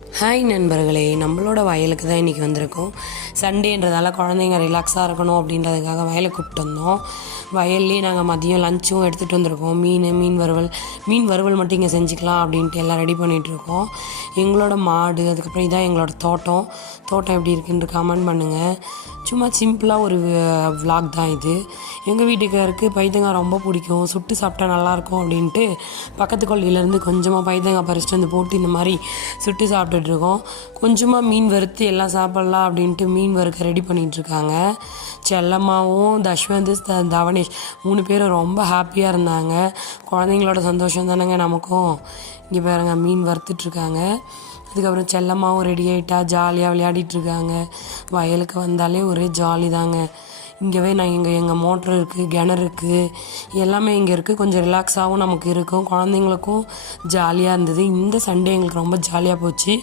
Hi நண்பர்களே, நம்மளோட வயலுக்கு தான் இன்றைக்கி வந்திருக்கோம். சண்டேன்றதால குழந்தைங்க ரிலாக்ஸாக இருக்கணும் அப்படின்றதுக்காக வயலுக்கு கூப்பிட்டு வந்தோம். வயல்லேயே நாங்கள் மதியம் லஞ்சும் எடுத்துகிட்டு வந்திருக்கோம். மீன் வறுவல் மட்டும் இங்கே செஞ்சுக்கலாம் அப்படின்ட்டு எல்லாம் ரெடி பண்ணிகிட்ருக்கோம். எங்களோட மாடு, அதுக்கப்புறம் இதான் எங்களோட தோட்டம் எப்படி இருக்குன்னு கமெண்ட் பண்ணுங்கள். சும்மா சிம்பிளாக ஒரு விலாக் தான் இது. எங்கள் வீட்டுக்காருக்கு பைத்தங்காய் ரொம்ப பிடிக்கும், சுட்டு சாப்பிட்டா நல்லாயிருக்கும் அப்படின்ட்டு பக்கத்து கொல்லியிலேருந்து கொஞ்சமாக பைத்தங்காய் பறிச்சுட்டு வந்து போட்டு இந்த மாதிரி சுட்டு சாப்பிட்டுட்ருக்கோம். கொஞ்சமாக மீன் வறுத்து எல்லாம் சாப்பிட்லாம் அப்படின்ட்டு மீன் வறுக்க ரெடி பண்ணிகிட்ருக்காங்க. செல்லம்மாவும் தஷ்வந்த் தவனேஷ் 3 பேரும் ரொம்ப ஹாப்பியாக இருந்தாங்க. குழந்தைங்களோட சந்தோஷம் தானேங்க நமக்கும். இங்கே பாருங்க, மீன் வறுத்துட்ருக்காங்க. அதுக்கப்புறம் செல்லம்மாவும் ரெடி ஆகிட்டா ஜாலியாக விளையாடிட்டுருக்காங்க. வயலுக்கு வந்தாலே ஒரே ஜாலி தாங்க. இங்கேவே எங்கள் மோட்ரு இருக்குது, கிணறு இருக்குது, எல்லாமே இங்கே இருக்குது. கொஞ்சம் ரிலாக்ஸாகவும் நமக்கு இருக்கும். குழந்தைங்களுக்கும் ஜாலியாக இருந்தது. இந்த சண்டே எங்களுக்கு ரொம்ப ஜாலியாக போச்சு.